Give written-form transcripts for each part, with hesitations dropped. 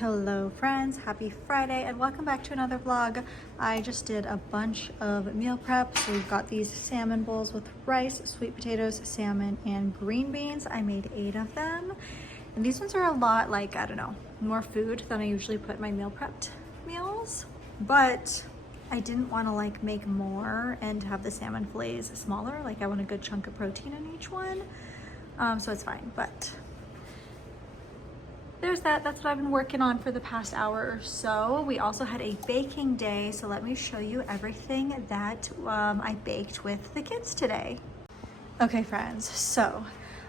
Hello friends, happy Friday and welcome back to another vlog. I just did a bunch of meal prep. So we've got these salmon bowls with rice, sweet potatoes, salmon, and green beans. I made 8 of them. And these ones are a lot like, I don't know, more food than I usually put in my meal prepped meals. But I didn't want to like make more and have the salmon fillets smaller. Like I want a good chunk of protein in each one. So it's fine, but there's that. That's what I've been working on for the past hour or so. We also had a baking day, so let me show you everything that I baked with the kids today. Okay friends, so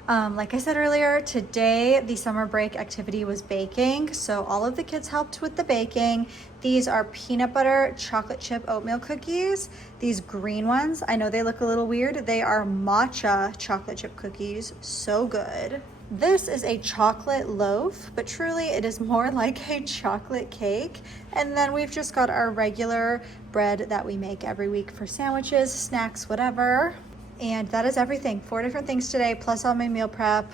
like I said earlier, today the summer break activity was baking. So all of the kids helped with the baking. These are peanut butter chocolate chip oatmeal cookies. These green ones, I know they look a little weird. They are matcha chocolate chip cookies, so good. This is a chocolate loaf, but truly it is more like a chocolate cake. And then we've just got our regular bread that we make every week for sandwiches, snacks, whatever. And that is everything. 4 different things today, plus all my meal prep.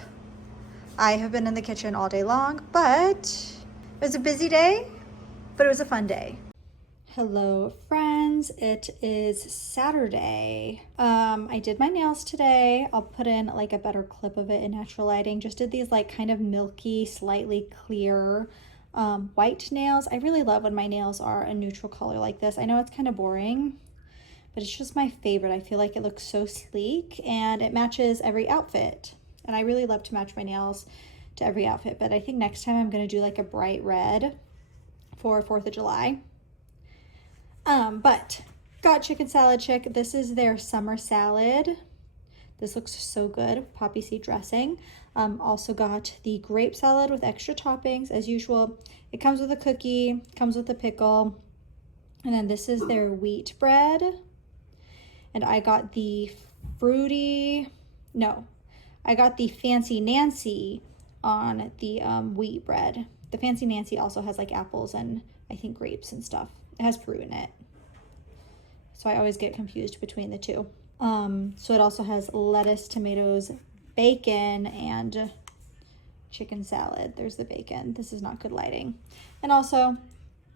I have been in the kitchen all day long, but it was a busy day, but it was a fun day. Hello friends, it is Saturday. I did my nails today. I'll put in like a better clip of it in natural lighting. Just did these like kind of milky, slightly clear white nails. I really love when my nails are a neutral color like this. I know it's kind of boring, but it's just my favorite. I feel like it looks so sleek and it matches every outfit. And I really love to match my nails to every outfit, but I think next time I'm gonna do like a bright red for 4th of July. But got chicken salad chick. This is their summer salad. This looks so good. Poppy seed dressing. Also got the grape salad with extra toppings as usual. It comes with a cookie, comes with a pickle. And then this is their wheat bread. And I got the I got the Fancy Nancy on the wheat bread. The Fancy Nancy also has like apples and I think grapes and stuff. It has fruit in it. So I always get confused between the two. So it also has lettuce, tomatoes, bacon, and chicken salad. There's the bacon. This is not good lighting. And also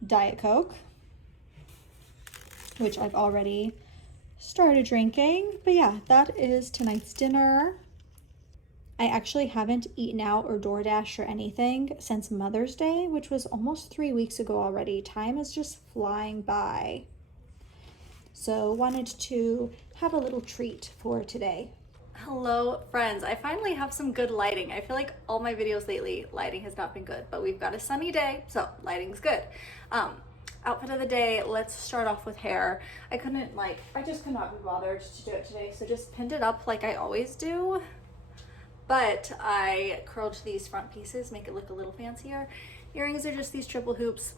Diet Coke, which I've already started drinking. But yeah, that is tonight's dinner. I actually haven't eaten out or DoorDash or anything since Mother's Day, which was almost 3 weeks ago already. Time is just flying by. So wanted to have a little treat for today. Hello friends, I finally have some good lighting. I feel like all my videos lately, lighting has not been good, but we've got a sunny day, so lighting's good. Outfit of the day, let's start off with hair. I just could not be bothered to do it today, so just pinned it up like I always do. But I curled these front pieces, make it look a little fancier. Earrings are just these triple hoops.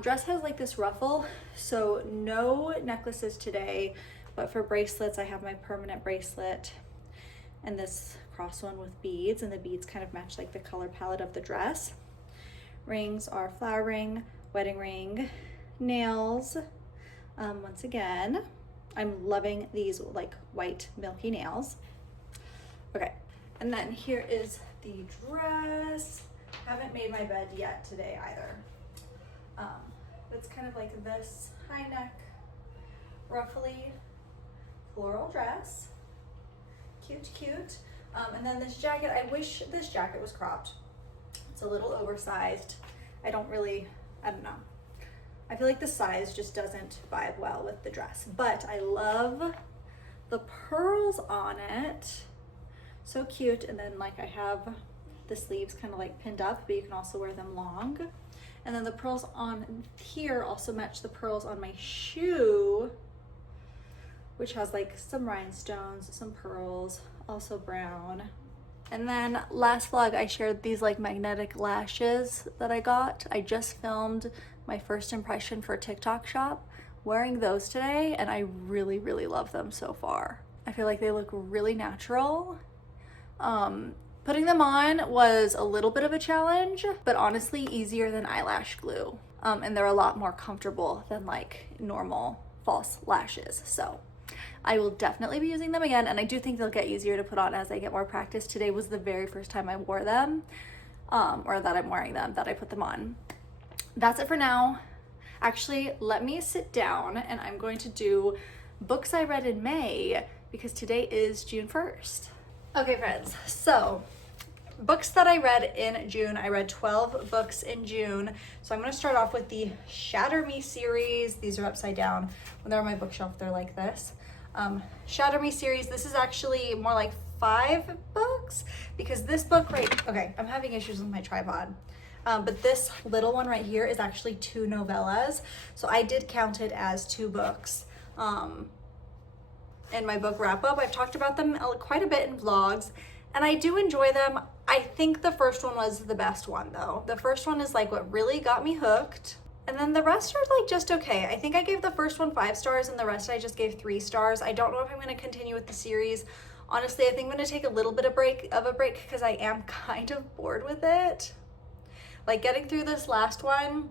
Dress has like this ruffle, so no necklaces today, but for bracelets, I have my permanent bracelet and this cross one with beads, and the beads kind of match like the color palette of the dress. Rings are flower ring, wedding ring, nails. Once again, I'm loving these like white milky nails. Okay. And then here is the dress. Haven't made my bed yet today either. It's kind of like this high neck, ruffly floral dress. Cute, cute. And then this jacket, I wish this jacket was cropped. It's a little oversized. I don't know. I feel like the size just doesn't vibe well with the dress, but I love the pearls on it. So cute. And then like I have the sleeves kind of like pinned up, but you can also wear them long. And then the pearls on here also match the pearls on my shoe, which has like some rhinestones, some pearls, also brown. And then last vlog I shared these like magnetic lashes that I got. I just filmed my first impression for TikTok shop wearing those today, and I really, really love them so far. I feel like they look really natural. Putting them on was a little bit of a challenge, but honestly easier than eyelash glue. And they're a lot more comfortable than like normal false lashes. So I will definitely be using them again, and I do think they'll get easier to put on as I get more practice. Today was the very first time I wore them, or that I'm wearing them, that I put them on. that's it for now. Actually, let me sit down and I'm going to do books I read in May because today is June 1st. Okay, friends, so books that I read in June. I read 12 books in June. So I'm going to start off with the Shatter Me series. These are upside down. When they're on my bookshelf, they're like this. Shatter Me series. This is actually more like 5 books because this book okay, I'm having issues with my tripod. But this little one right here is actually 2 novellas. So I did count it as 2 books. In my book wrap up, I've talked about them quite a bit in vlogs and I do enjoy them. I think the first one was the best one though. The first one is like what really got me hooked. And then the rest are like just okay. I think I gave the first one 5 stars and the rest I just gave 3 stars. I don't know if I'm going to continue with the series. Honestly, I think I'm going to take a little bit of a break because I am kind of bored with it. Like getting through this last one,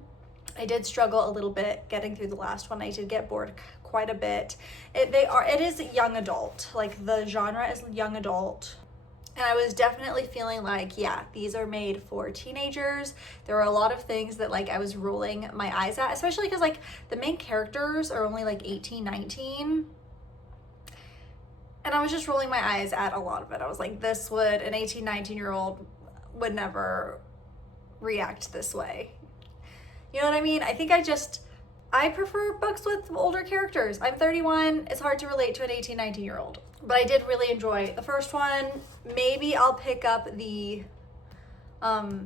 I did struggle a little bit getting through the last one. I did get bored quite a bit. It is young adult. Like the genre is young adult. And I was definitely feeling like, yeah, these are made for teenagers. There were a lot of things that like I was rolling my eyes at, especially because like the main characters are only like 18, 19. And I was just rolling my eyes at a lot of it. I was like, this would, an 18, 19-year-old would never react this way. You know what I mean? I think I prefer books with older characters. I'm 31. It's hard to relate to an 18, 19-year-old. But I did really enjoy the first one. Maybe I'll pick up the 5th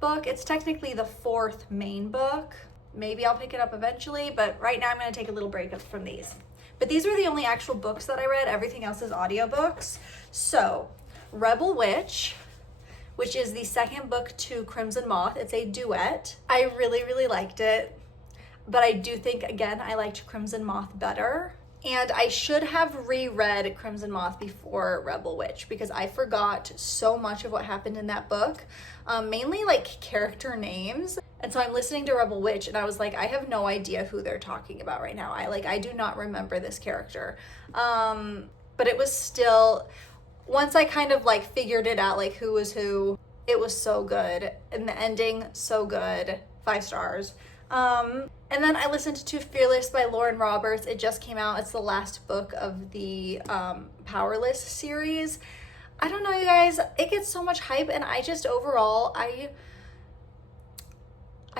book. It's technically the 4th main book. Maybe I'll pick it up eventually, but right now I'm going to take a little break from these. But these are the only actual books that I read. Everything else is audiobooks. So, Rebel Witch, which is the 2nd book to Crimson Moth. It's a duet. I really, really liked it. But I do think, again, I liked Crimson Moth better. And I should have reread Crimson Moth before Rebel Witch because I forgot so much of what happened in that book, mainly like character names. And so I'm listening to Rebel Witch and I was like, I have no idea who they're talking about right now. I do not remember this character. But it was still, once I kind of like figured it out, like who was who, it was so good. And the ending, so good. 5 stars. And then I listened to Fearless by Lauren Roberts. It just came out. It's the last book of the Powerless series. I don't know, you guys. It gets so much hype, and I just overall, I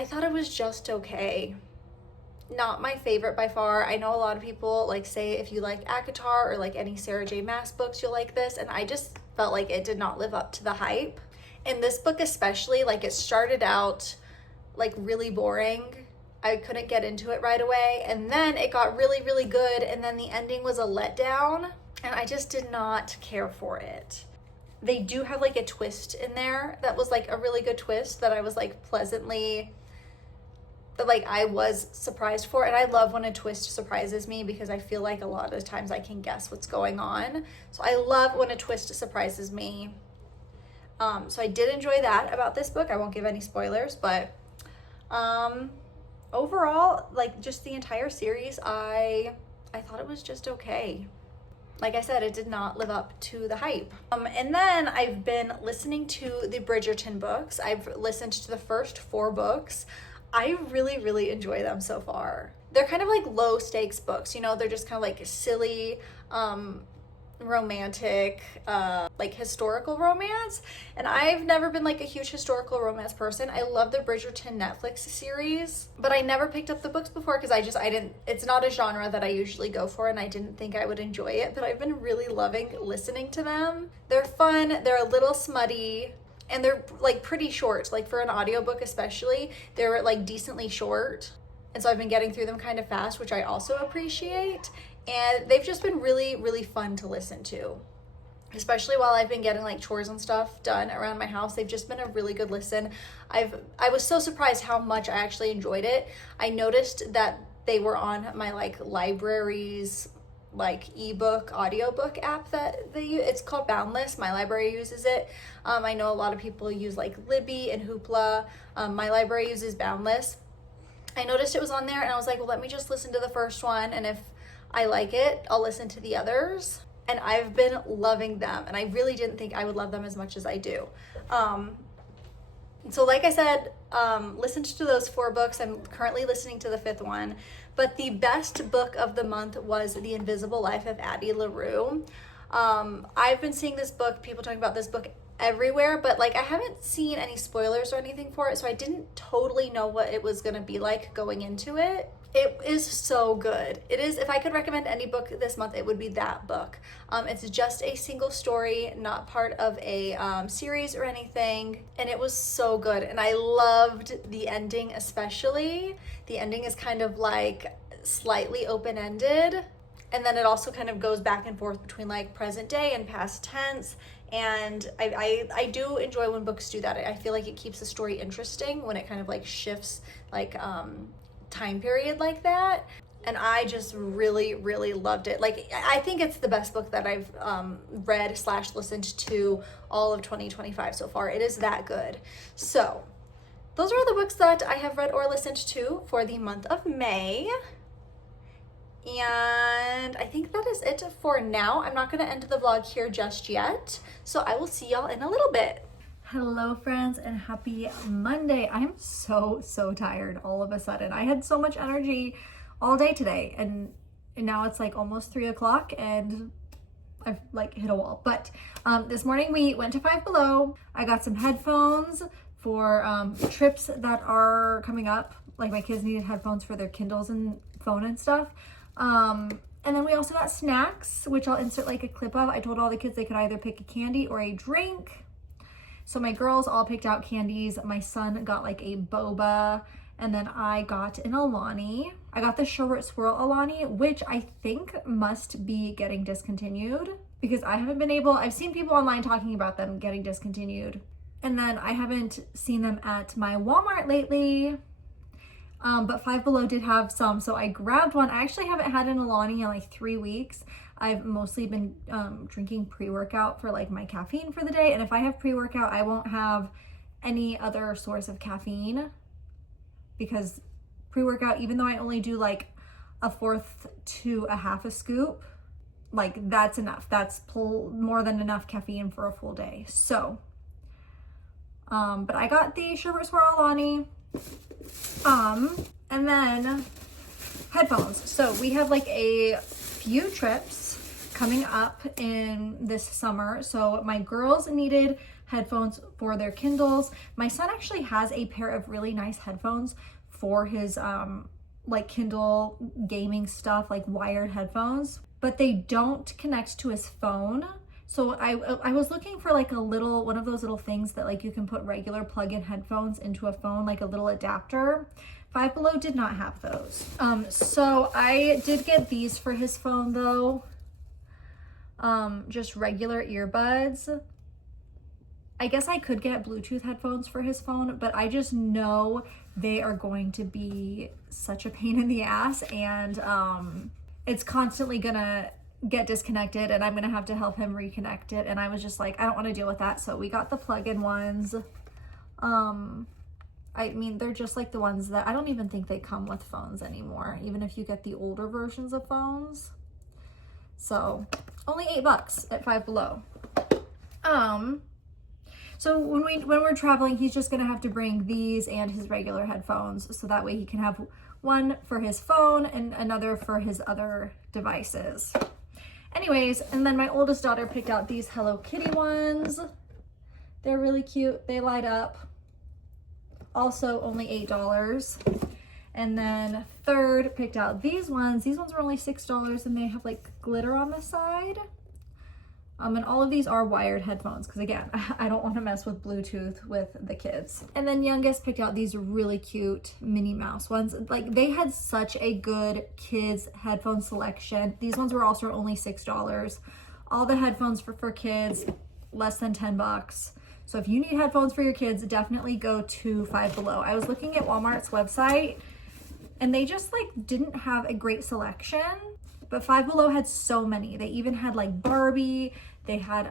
thought it was just okay. Not my favorite by far. I know a lot of people like say if you like ACOTAR or like any Sarah J Maas books, you'll like this, and I just felt like it did not live up to the hype. In this book especially, like it started out like really boring. I couldn't get into it right away, and then it got really, really good, and then the ending was a letdown, and I just did not care for it. They do have like a twist in there that was like a really good twist that I was like pleasantly, that like I was surprised for, and I love when a twist surprises me because I feel like a lot of the times I can guess what's going on. So I love when a twist surprises me. So I did enjoy that about this book. I won't give any spoilers, but overall, like just the entire series, I thought it was just okay. Like I said, it did not live up to the hype. And then I've been listening to the Bridgerton books. I've listened to the first 4 books. I really, really enjoy them so far. They're kind of like low stakes books, you know, they're just kind of like silly, romantic, like historical romance. And I've never been like a huge historical romance person. I love the Bridgerton Netflix series, but I never picked up the books before because it's not a genre that I usually go for, and I didn't think I would enjoy it, but I've been really loving listening to them. They're fun, they're a little smutty, and they're like pretty short. Like for an audiobook especially, they're like decently short. And so I've been getting through them kind of fast, which I also appreciate. And they've just been really, really fun to listen to, especially while I've been getting like chores and stuff done around my house. They've just been a really good listen. I was so surprised how much I actually enjoyed it. I noticed that they were on my like library's like ebook audiobook app that they use. It's called Boundless. My library uses it. I know a lot of people use like Libby and Hoopla. My library uses Boundless. I noticed it was on there and I was like, well, let me just listen to the first one, and if I like it, I'll listen to the others. And I've been loving them, and I really didn't think I would love them as much as I do. So like I said, listened to those 4 books. I'm currently listening to the 5th one. But the best book of the month was The Invisible Life of Addie LaRue. I've been seeing this book, people talking about this book everywhere, but like I haven't seen any spoilers or anything for it, so I didn't totally know what it was gonna be like going into it. It is so good. It is, if I could recommend any book this month, it would be that book. It's just a single story, not part of a series or anything, and it was so good. And I loved the ending especially. The ending is kind of like slightly open-ended, and then it also kind of goes back and forth between like present day and past tense. And I do enjoy when books do that. I feel like it keeps the story interesting when it kind of like shifts like time period like that. And I just really, really loved it. Like, I think it's the best book that I've read / listened to all of 2025 so far. It is that good. So those are the books that I have read or listened to for the month of May. And I think that is it for now. I'm not going to end the vlog here just yet. So I will see y'all in a little bit. Hello friends, and happy Monday. I'm so tired all of a sudden. I had so much energy all day today, and now it's like almost 3 o'clock and I've like hit a wall. But this morning we went to Five Below. I got some headphones for trips that are coming up. Like my kids needed headphones for their Kindles and phone and stuff. And then we also got snacks, which I'll insert like a clip of. I told all the kids they could either pick a candy or a drink. So my girls all picked out candies. My son got like a boba, and then I got an Alani. I got the Sherbet Swirl Alani, which I think must be getting discontinued because I haven't been able, I've seen people online talking about them getting discontinued. And then I haven't seen them at my Walmart lately. But Five Below did have some, so I grabbed one. I actually haven't had an Alani in like 3 weeks. I've mostly been drinking pre-workout for like my caffeine for the day, and if I have pre-workout, I won't have any other source of caffeine because pre-workout, even though I only do like 1/4 to 1/2 a scoop, like that's enough. That's more than enough caffeine for a full day. So, but I got the Sherbet Swirl Alani. And then headphones. So we have like a few trips coming up in this summer. So my girls needed headphones for their Kindles. My son actually has a pair of really nice headphones for his like Kindle gaming stuff, like wired headphones, but they don't connect to his phone. So I was looking for like a little, one of those little things that like you can put regular plug-in headphones into a phone, like a little adapter. Five Below did not have those. So I did get these for his phone though. Just regular earbuds. I guess I could get Bluetooth headphones for his phone, but I just know they are going to be such a pain in the ass, and it's constantly gonna get disconnected and I'm gonna have to help him reconnect it, and I was just like, I don't want to deal with that. So we got the plug-in ones. I mean, they're just like the ones that I don't even think they come with phones anymore, even if you get the older versions of phones. So only $8 at Five Below. So when we're traveling, he's just gonna have to bring these and his regular headphones, so that way he can have one for his phone and another for his other devices. Anyways, and then my oldest daughter picked out these Hello Kitty ones. They're really cute. They light up. Also only $8. And then third picked out these ones. These ones were only $6, and they have like glitter on the side. And all of these are wired headphones because again, I don't want to mess with Bluetooth with the kids. And then youngest picked out these really cute Minnie Mouse ones. Like they had such a good kids headphone selection. These ones were also only $6. All the headphones for kids, less than $10. So if you need headphones for your kids, definitely go to Five Below. I was looking at Walmart's website and they just like didn't have a great selection, but Five Below had so many. They even had like Barbie. They had,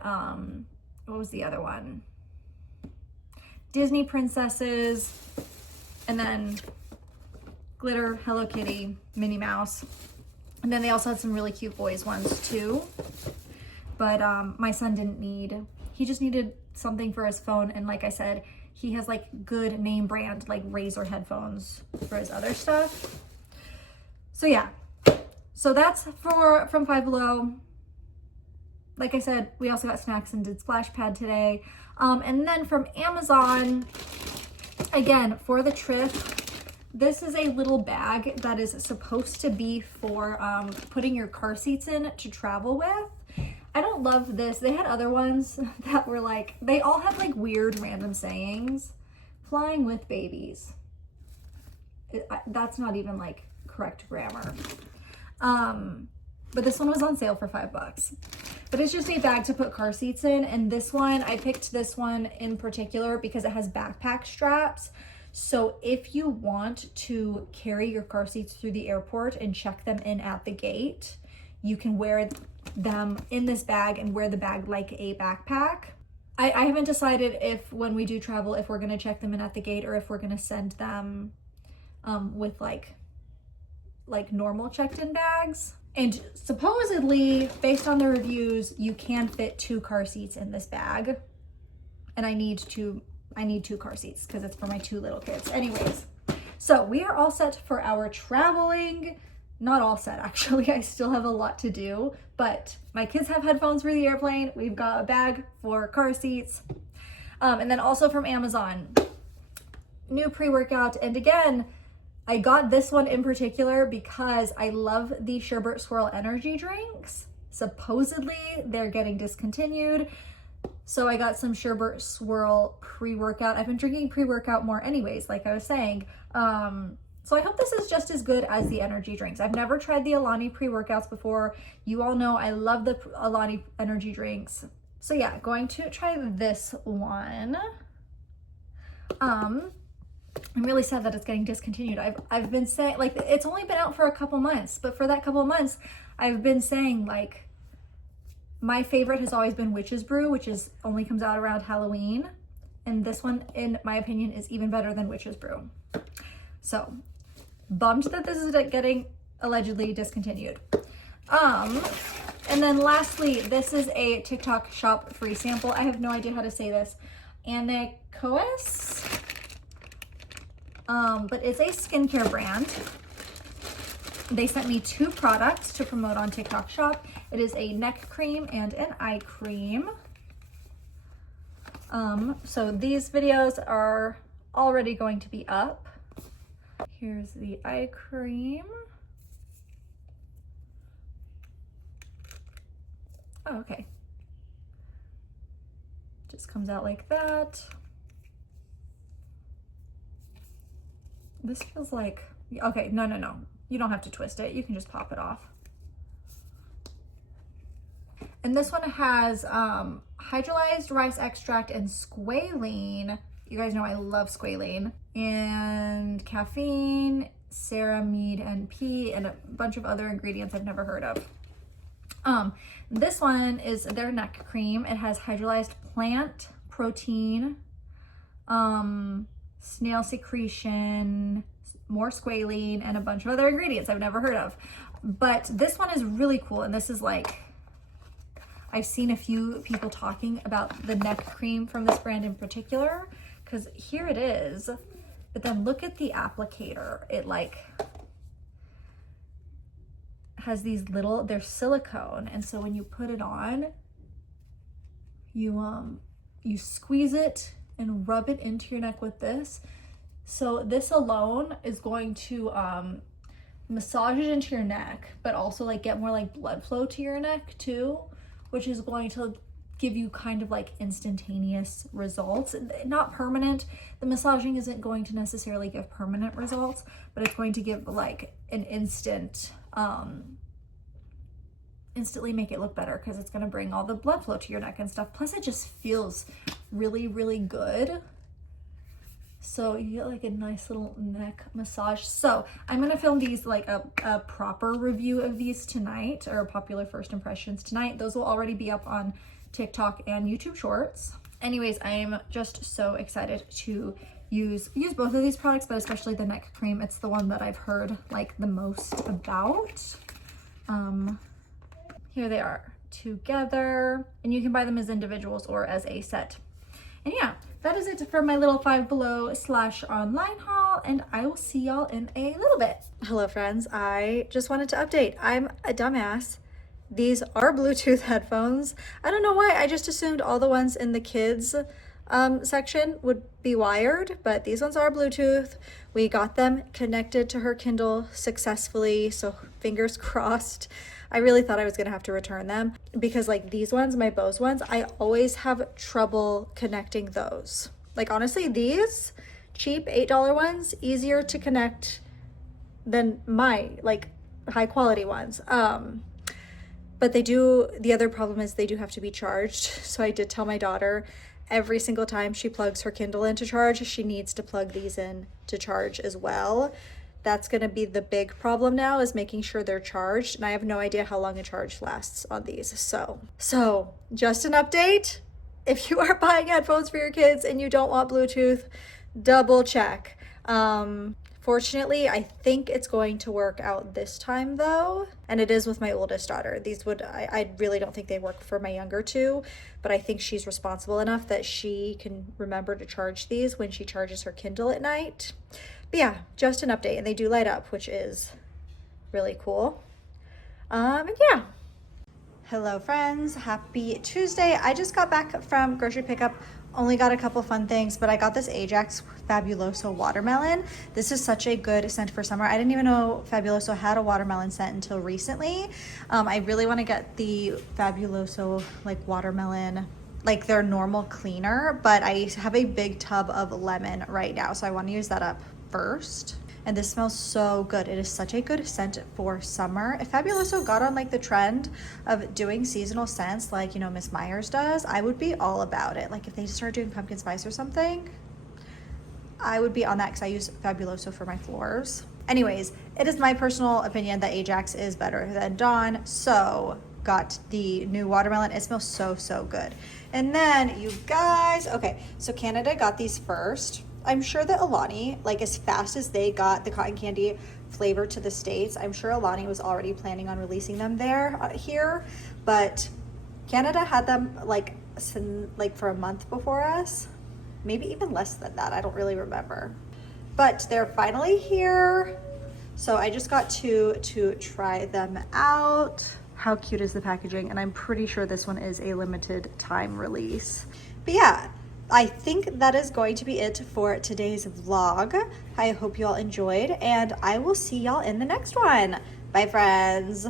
what was the other one? Disney princesses, and then glitter, Hello Kitty, Minnie Mouse. And then they also had some really cute boys ones too. But my son didn't need, he just needed something for his phone. And like I said, he has like good name brand, like Razer headphones for his other stuff. So yeah, so that's from Five Below. Like I said, we also got snacks and did splash pad today. And then from Amazon, again, for the trip, this is a little bag that is supposed to be for putting your car seats in to travel with. I don't love this. They had other ones that were like, they all had like weird random sayings. Flying with babies. That's not even like correct grammar. But this one was on sale for $5. But it's just a bag to put car seats in. And this one, I picked this one in particular because it has backpack straps. So if you want to carry your car seats through the airport and check them in at the gate, you can wear them in this bag and wear the bag like a backpack. I haven't decided if when we do travel, if we're going to check them in at the gate or if we're going to send them with like normal checked in bags. And supposedly, based on the reviews, you can fit 2 car seats in this bag. And I need 2 car seats because it's for my 2 little kids. Anyways, so we are all set for our traveling. Not all set, actually. I still have a lot to do, but my kids have headphones for the airplane. We've got a bag for car seats. And then also from Amazon, new pre-workout. And again, I got this one in particular because I love the Sherbet Swirl energy drinks. Supposedly they're getting discontinued. So I got some Sherbet Swirl pre-workout. I've been drinking pre-workout more anyways, like I was saying. So I hope this is just as good as the energy drinks. I've never tried the Alani pre-workouts before. You all know I love the Alani energy drinks. So yeah, going to try this one. I'm really sad that it's getting discontinued. I've been saying, like, it's only been out for a couple months, but for that couple of months, I've been saying, like, my favorite has always been Witch's Brew, which only comes out around Halloween. And this one, in my opinion, is even better than Witch's Brew. So, bummed that this is getting allegedly discontinued. And then lastly, this is a TikTok shop free sample. I have no idea how to say this. Anacoas? But it's a skincare brand. They sent me 2 products to promote on TikTok shop. It is a neck cream and an eye cream. So these videos are already going to be up. Here's the eye cream. Oh, okay. Just comes out like that. This feels like, okay, no. You don't have to twist it. You can just pop it off. And this one has hydrolyzed rice extract and squalene. You guys know I love squalene. And caffeine, ceramide NP, and a bunch of other ingredients I've never heard of. This one is their neck cream. It has hydrolyzed plant protein, snail secretion, more squalene, and a bunch of other ingredients I've never heard of. But this one is really cool, and this is like, I've seen a few people talking about the neck cream from this brand in particular, because here it is, but then look at the applicator. It like has these little, they're silicone, and so when you put it on, you squeeze it and rub it into your neck with this. So this alone is going to massage it into your neck, but also like get more like blood flow to your neck too, which is going to give you kind of like instantaneous results. Not permanent. The massaging isn't going to necessarily give permanent results, but it's going to give like an instantly make it look better, because it's going to bring all the blood flow to your neck and stuff. Plus it just feels really, really good. So you get like a nice little neck massage. So I'm going to film these like a proper review of these tonight, or popular first impressions tonight. Those will already be up on TikTok and YouTube Shorts. Anyways, I'm just so excited to use both of these products, but especially the neck cream. It's the one that I've heard like the most about. Here they are together, and you can buy them as individuals or as a set. And yeah, that is it for my little Five Below / online haul, and I will see y'all in a little bit. Hello friends, I just wanted to update. I'm a dumbass. These are Bluetooth headphones. I don't know why, I just assumed all the ones in the kids section would be wired, but these ones are Bluetooth. We got them connected to her Kindle successfully, so fingers crossed. I really thought I was gonna have to return them because like these ones, my Bose ones, I always have trouble connecting those. Like honestly, these cheap $8 ones, easier to connect than my like high quality ones. But the other problem is they do have to be charged. So I did tell my daughter every single time she plugs her Kindle into charge, she needs to plug these in to charge as well. That's going to be the big problem now, is making sure they're charged, and I have no idea how long a charge lasts on these. So just an update. If you are buying headphones for your kids and you don't want Bluetooth, double check. Fortunately, I think it's going to work out this time though, and it is with my oldest daughter. I really don't think they work for my younger two, but I think she's responsible enough that she can remember to charge these when she charges her Kindle at night. But yeah, just an update, and they do light up, which is really cool. And yeah. Hello friends, happy Tuesday. I just got back from grocery pickup, only got a couple fun things, but I got this Ajax Fabuloso watermelon. This is such a good scent for summer. I didn't even know Fabuloso had a watermelon scent until recently. I really want to get the Fabuloso like watermelon, like their normal cleaner, but I have a big tub of lemon right now, so I want to use that up first. And this smells so good. It is such a good scent for summer. If Fabuloso got on like the trend of doing seasonal scents like, you know, Miss Myers does, I would be all about it. Like if they start doing pumpkin spice or something, I would be on that because I use Fabuloso for my floors. Anyways, it is my personal opinion that Ajax is better than Dawn, so got the new watermelon. It smells so good. And then you guys, okay, so Canada got these first. I'm sure that Alani, like as fast as they got the cotton candy flavor to the States, I'm sure Alani was already planning on releasing them here, but Canada had them like for a month before us, maybe even less than that, I don't really remember. But they're finally here, so I just got two to try them out. How cute is the packaging? And I'm pretty sure this one is a limited time release. But yeah, I think that is going to be it for today's vlog. I hope you all enjoyed, and I will see y'all in the next one. Bye, friends.